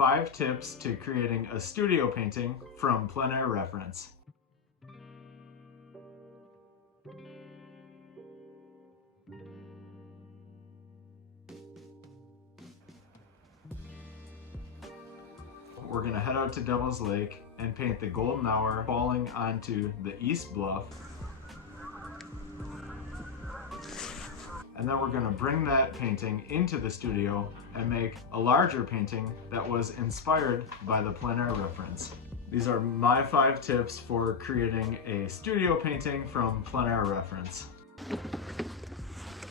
5 tips to creating a studio painting from Plein reference. We're going to head out to Devil's Lake and paint the golden hour falling onto the east bluff. And then we're going to bring that painting into the studio and make a larger painting that was inspired by the Plein reference. These are my 5 tips for creating a studio painting from Plein reference.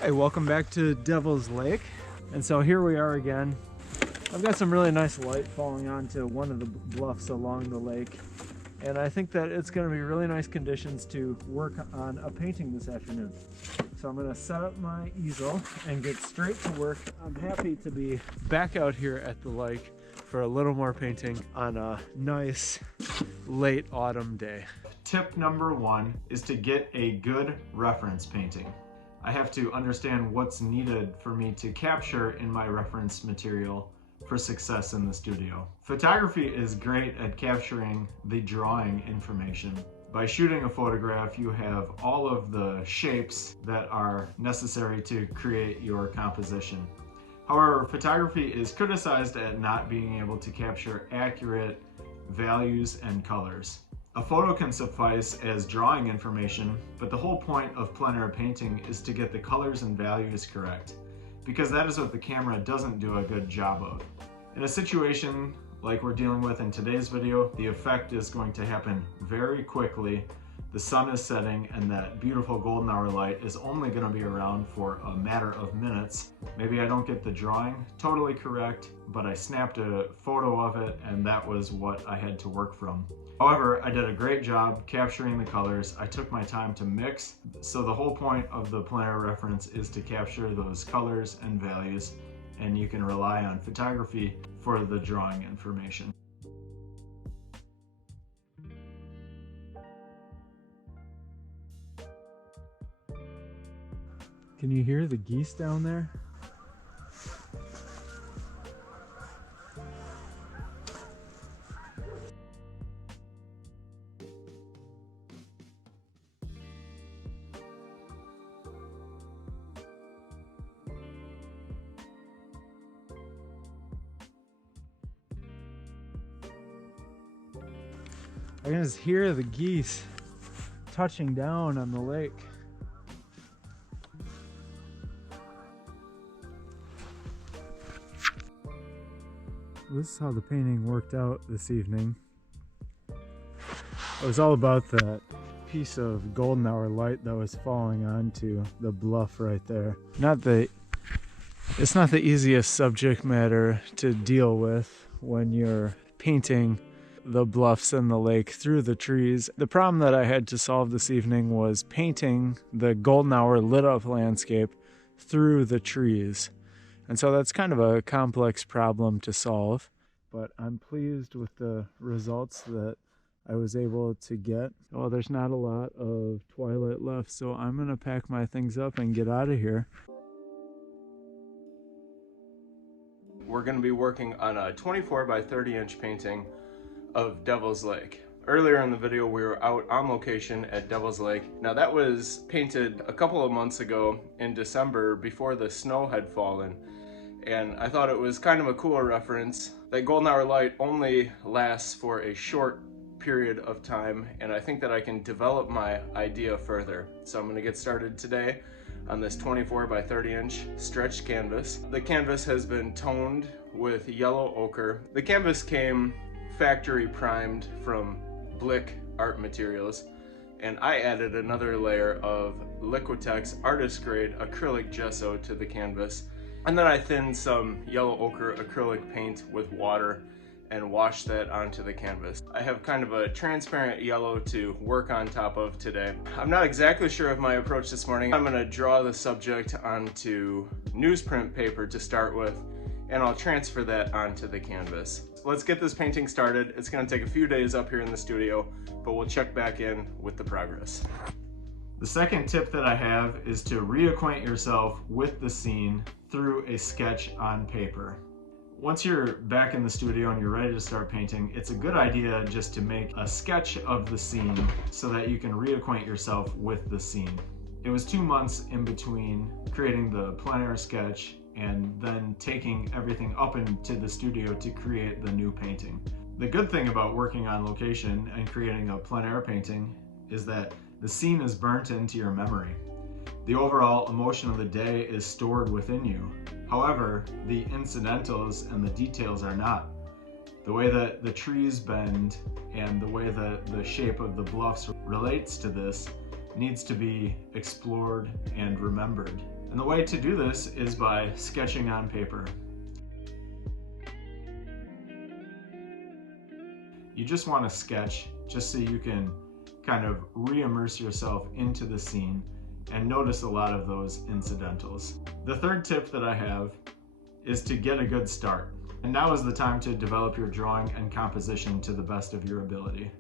Hey, welcome back to Devil's Lake. And so here we are again. I've got some really nice light falling onto one of the bluffs along the lake. And I think that it's going to be really nice conditions to work on a painting this afternoon. So I'm going to set up my easel and get straight to work. I'm happy to be back out here at the lake for a little more painting on a nice late autumn day. Tip number 1 is to get a good reference painting. I have to understand what's needed for me to capture in my reference material for success in the studio. Photography is great at capturing the drawing information. By shooting a photograph, you have all of the shapes that are necessary to create your composition. However, photography is criticized at not being able to capture accurate values and colors. A photo can suffice as drawing information, but the whole point of plein air painting is to get the colors and values correct, because that is what the camera doesn't do a good job of. In a situation like we're dealing with in today's video, the effect is going to happen very quickly. The sun is setting and that beautiful golden hour light is only going to be around for a matter of minutes. Maybe I don't get the drawing totally correct, but I snapped a photo of it and that was what I had to work from. However, I did a great job capturing the colors. I took my time to mix, so the whole point of the plein air reference is to capture those colors and values, and you can rely on photography for the drawing information. Can you hear the geese down there? I can just hear the geese touching down on the lake. This is how the painting worked out this evening. It was all about that piece of golden hour light that was falling onto the bluff right there. It's not the easiest subject matter to deal with when you're painting the bluffs and the lake through the trees. The problem that I had to solve this evening was painting the golden hour lit up landscape through the trees. And so that's kind of a complex problem to solve, but I'm pleased with the results that I was able to get. Oh, there's not a lot of twilight left, so I'm gonna pack my things up and get out of here. We're gonna be working on a 24 by 30 inch painting of Devil's Lake. Earlier in the video, we were out on location at Devil's Lake. Now that was painted a couple of months ago in December before the snow had fallen. And I thought it was kind of a cool reference. That golden hour light only lasts for a short period of time, and I think that I can develop my idea further. So I'm gonna get started today on this 24 by 30 inch stretched canvas. The canvas has been toned with yellow ochre. The canvas came factory primed from Blick art materials, and I added another layer of Liquitex artist grade acrylic gesso to the canvas, and then I thinned some yellow ochre acrylic paint with water and washed that onto the canvas. I have kind of a transparent yellow to work on top of today. I'm not exactly sure of my approach this morning. I'm gonna draw the subject onto newsprint paper to start with, and I'll transfer that onto the canvas. Let's get this painting started. It's gonna take a few days up here in the studio, but we'll check back in with the progress. The second tip that I have is to reacquaint yourself with the scene through a sketch on paper. Once you're back in the studio and you're ready to start painting, it's a good idea just to make a sketch of the scene so that you can reacquaint yourself with the scene. It was 2 months in between creating the plein air sketch and then taking everything up into the studio to create the new painting. The good thing about working on location and creating a plein air painting is that the scene is burnt into your memory. The overall emotion of the day is stored within you. However, the incidentals and the details are not. The way that the trees bend and the way that the shape of the bluffs relates to this needs to be explored and remembered. And the way to do this is by sketching on paper. You just want to sketch just so you can kind of re-immerse yourself into the scene and notice a lot of those incidentals. The third tip that I have is to get a good start. And now is the time to develop your drawing and composition to the best of your ability.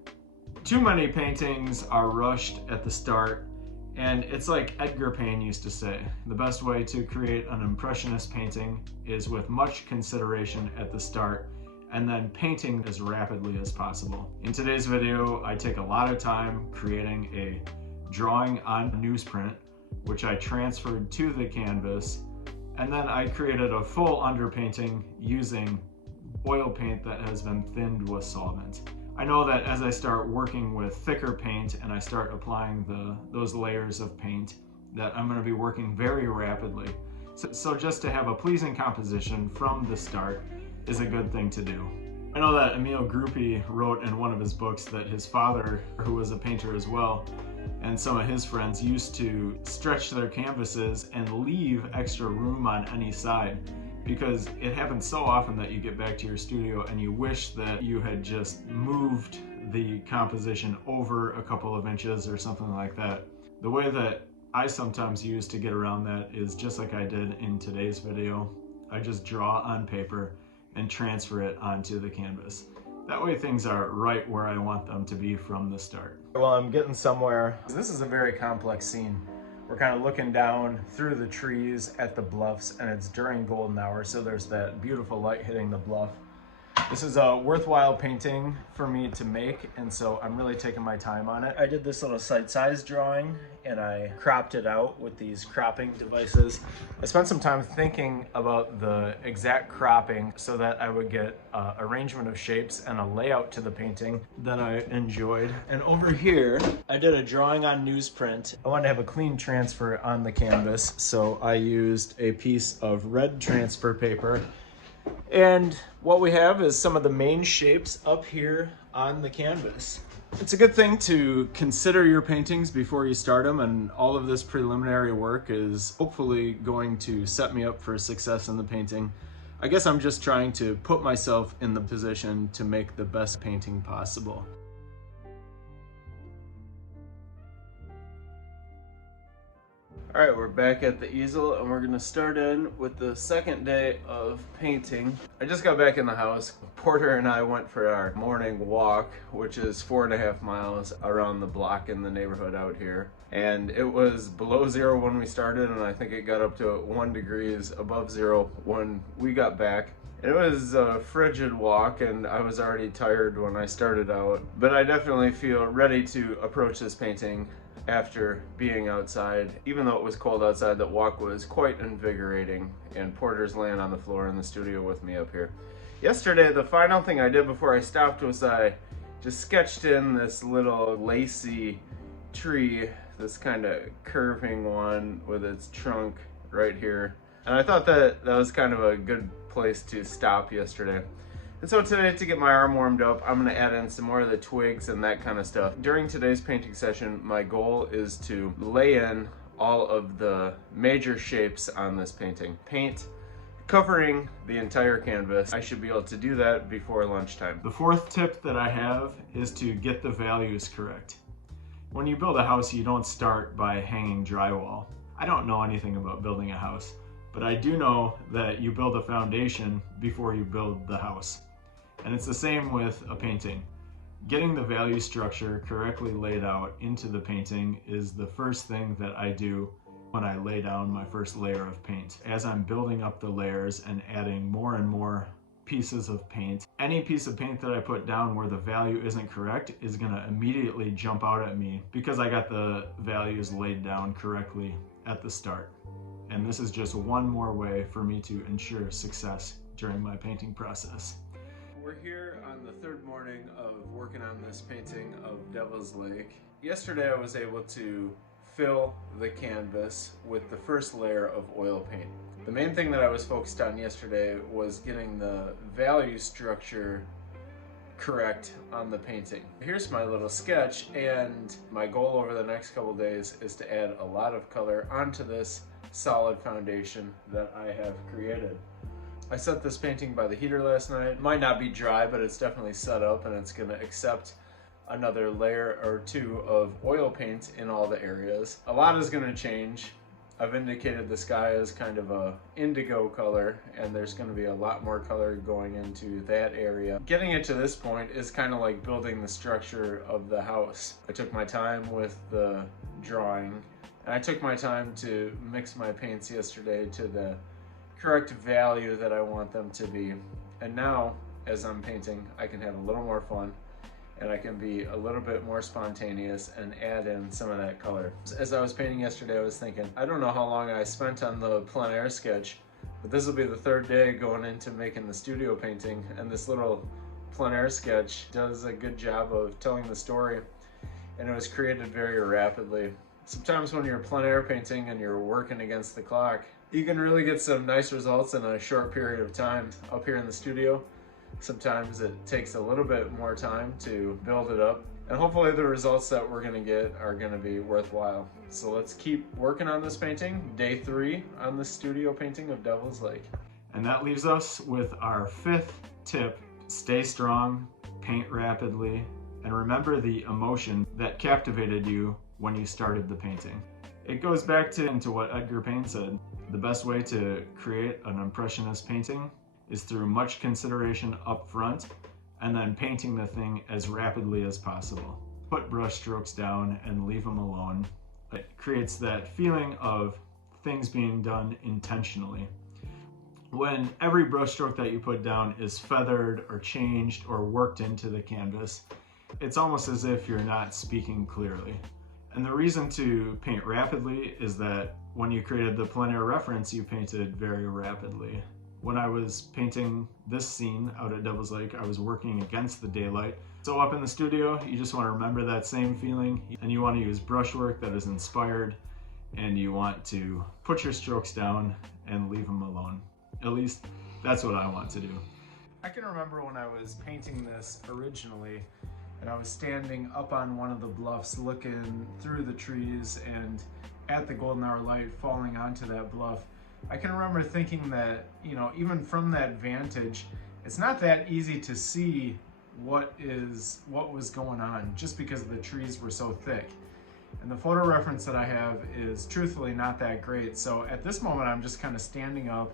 Too many paintings are rushed at the start, and it's like Edgar Payne used to say, the best way to create an impressionist painting is with much consideration at the start and then painting as rapidly as possible. In today's video, I take a lot of time creating a drawing on newsprint, which I transferred to the canvas, and then I created a full underpainting using oil paint that has been thinned with solvent. I know that as I start working with thicker paint and I start applying those layers of paint, that I'm going to be working very rapidly. So just to have a pleasing composition from the start is a good thing to do. I know that Emil Gruppi wrote in one of his books that his father, who was a painter as well, and some of his friends used to stretch their canvases and leave extra room on any side, because it happens so often that you get back to your studio and you wish that you had just moved the composition over a couple of inches or something like that. The way that I sometimes use to get around that is just like I did in today's video. I just draw on paper and transfer it onto the canvas. That way things are right where I want them to be from the start. Well, I'm getting somewhere. This is a very complex scene. We're kind of looking down through the trees at the bluffs, and it's during golden hour, so there's that beautiful light hitting the bluff. This is a worthwhile painting for me to make, and so I'm really taking my time on it. I did this little size drawing and I cropped it out with these cropping devices. I spent some time thinking about the exact cropping so that I would get arrangement of shapes and a layout to the painting that I enjoyed. And over here, I did a drawing on newsprint. I wanted to have a clean transfer on the canvas, so I used a piece of red transfer paper. And what we have is some of the main shapes up here on the canvas. It's a good thing to consider your paintings before you start them, and all of this preliminary work is hopefully going to set me up for success in the painting. I guess I'm just trying to put myself in the position to make the best painting possible. All right, we're back at the easel and we're gonna start in with the second day of painting. I just got back in the house. Porter and I went for our morning walk, which is 4.5 miles around the block in the neighborhood out here. And it was below zero when we started, and I think it got up to 1 degrees above zero when we got back. It was a frigid walk and I was already tired when I started out, but I definitely feel ready to approach this painting after being outside. Even though it was cold outside, that walk was quite invigorating, and Porter's laying on the floor in the studio with me up here. Yesterday, the final thing I did before I stopped was I just sketched in this little lacy tree, this kind of curving one with its trunk right here. And I thought that that was kind of a good place to stop yesterday. And so today, to get my arm warmed up, I'm going to add in some more of the twigs and that kind of stuff. During today's painting session, my goal is to lay in all of the major shapes on this painting. Paint covering the entire canvas. I should be able to do that before lunchtime. The fourth tip that I have is to get the values correct. When you build a house, you don't start by hanging drywall. I don't know anything about building a house, but I do know that you build a foundation before you build the house. And it's the same with a painting. Getting the value structure correctly laid out into the painting is the first thing that I do when I lay down my first layer of paint. As I'm building up the layers and adding more and more pieces of paint. Any piece of paint that I put down where the value isn't correct is gonna immediately jump out at me because I got the values laid down correctly at the start. And this is just one more way for me to ensure success during my painting process. We're here on the third morning of working on this painting of Devil's Lake. Yesterday I was able to fill the canvas with the first layer of oil paint. The main thing that I was focused on yesterday was getting the value structure correct on the painting. Here's my little sketch, and my goal over the next couple days is to add a lot of color onto this solid foundation that I have created. I set this painting by the heater last night. It might not be dry, but it's definitely set up, and it's gonna accept another layer or two of oil paint in all the areas. A lot is gonna change. I've indicated the sky is kind of a indigo color, and there's going to be a lot more color going into that area. Getting it to this point is kind of like building the structure of the house. I took my time with the drawing, and I took my time to mix my paints yesterday to the correct value that I want them to be. And now, as I'm painting, I can have a little more fun, and I can be a little bit more spontaneous and add in some of that color. As I was painting yesterday, I was thinking, I don't know how long I spent on the plein air sketch, but this will be the third day going into making the studio painting, and this little plein air sketch does a good job of telling the story, and it was created very rapidly. Sometimes when you're plein air painting and you're working against the clock, you can really get some nice results in a short period of time. Up here in the studio, sometimes it takes a little bit more time to build it up, and hopefully the results that we're gonna get are gonna be worthwhile. So let's keep working on this painting. Day 3 on the studio painting of Devil's Lake. And that leaves us with our 5th tip: stay strong, paint rapidly, and remember the emotion that captivated you when you started the painting. It goes back to what Edgar Payne said: the best way to create an impressionist painting is through much consideration up front, and then painting the thing as rapidly as possible. Put brush strokes down and leave them alone. It creates that feeling of things being done intentionally. When every brush stroke that you put down is feathered or changed or worked into the canvas, it's almost as if you're not speaking clearly. And the reason to paint rapidly is that when you created the plein air reference, you painted very rapidly. When I was painting this scene out at Devil's Lake, I was working against the daylight. So up in the studio, you just want to remember that same feeling, and you want to use brushwork that is inspired, and you want to put your strokes down and leave them alone. At least that's what I want to do. I can remember when I was painting this originally, and I was standing up on one of the bluffs looking through the trees and at the golden hour light falling onto that bluff. I can remember thinking that, you know, even from that vantage, it's not that easy to see what was going on just because the trees were so thick. And the photo reference that I have is truthfully not that great. So at this moment, I'm just kind of standing up,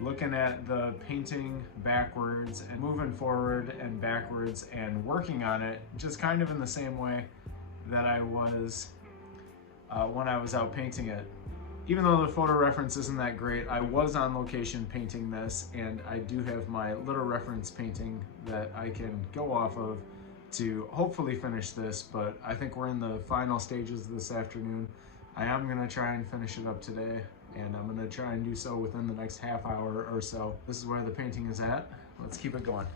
looking at the painting backwards and moving forward and backwards and working on it just kind of in the same way that I was when I was out painting it. Even though the photo reference isn't that great, I was on location painting this, and I do have my little reference painting that I can go off of to hopefully finish this, but I think we're in the final stages this afternoon. I am gonna try and finish it up today, and I'm gonna try and do so within the next half hour or so. This is where the painting is at. Let's keep it going.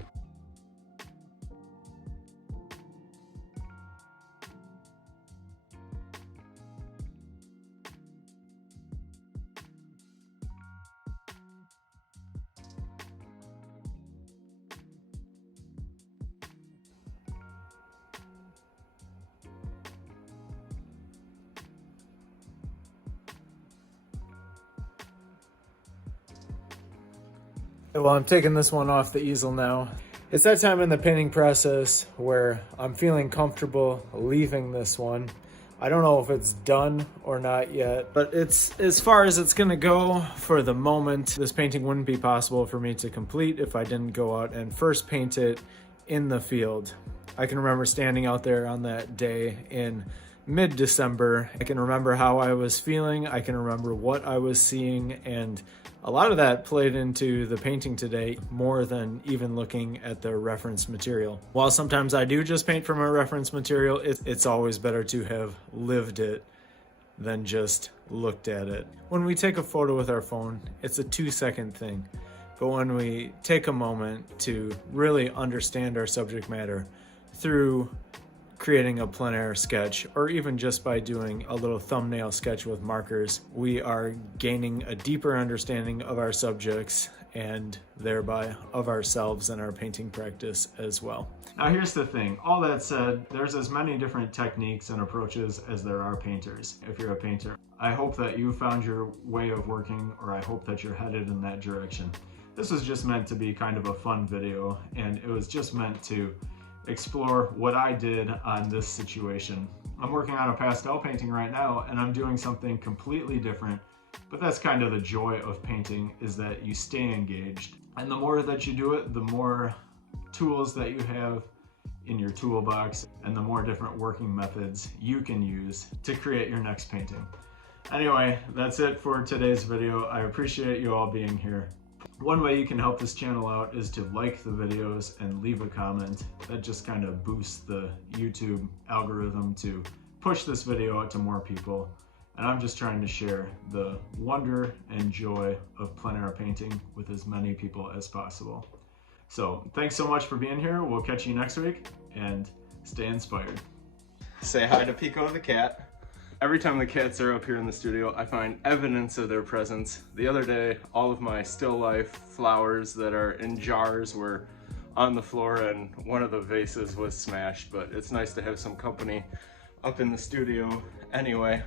Well, I'm taking this one off the easel now. It's that time in the painting process where I'm feeling comfortable leaving this one. I don't know if it's done or not yet, but it's as far as it's gonna go for the moment. This painting wouldn't be possible for me to complete if I didn't go out and first paint it in the field. I can remember standing out there on that day in mid-December. I can remember how I was feeling, I can remember what I was seeing, and a lot of that played into the painting today more than even looking at the reference material. While sometimes I do just paint from a reference material, it's always better to have lived it than just looked at it. When we take a photo with our phone, it's a 2-second thing. But when we take a moment to really understand our subject matter through creating a plein air sketch, or even just by doing a little thumbnail sketch with markers, we are gaining a deeper understanding of our subjects and thereby of ourselves and our painting practice as well. Now here's the thing, all that said, there's as many different techniques and approaches as there are painters. If you're a painter, I hope that you found your way of working, or I hope that you're headed in that direction. This was just meant to be kind of a fun video, and it was just meant to explore what I did on this situation. I'm working on a pastel painting right now, and I'm doing something completely different, but that's kind of the joy of painting, is that you stay engaged. And the more that you do it, the more tools that you have in your toolbox, and the more different working methods you can use to create your next painting. Anyway, that's it for today's video. I appreciate you all being here. One way you can help this channel out is to like the videos and leave a comment. That just kind of boosts the YouTube algorithm to push this video out to more people. And I'm just trying to share the wonder and joy of plein air painting with as many people as possible. So thanks so much for being here. We'll catch you next week, and stay inspired. Say hi to Pico the cat. Every time the cats are up here in the studio, I find evidence of their presence. The other day, all of my still life flowers that are in jars were on the floor, and one of the vases was smashed, but it's nice to have some company up in the studio anyway.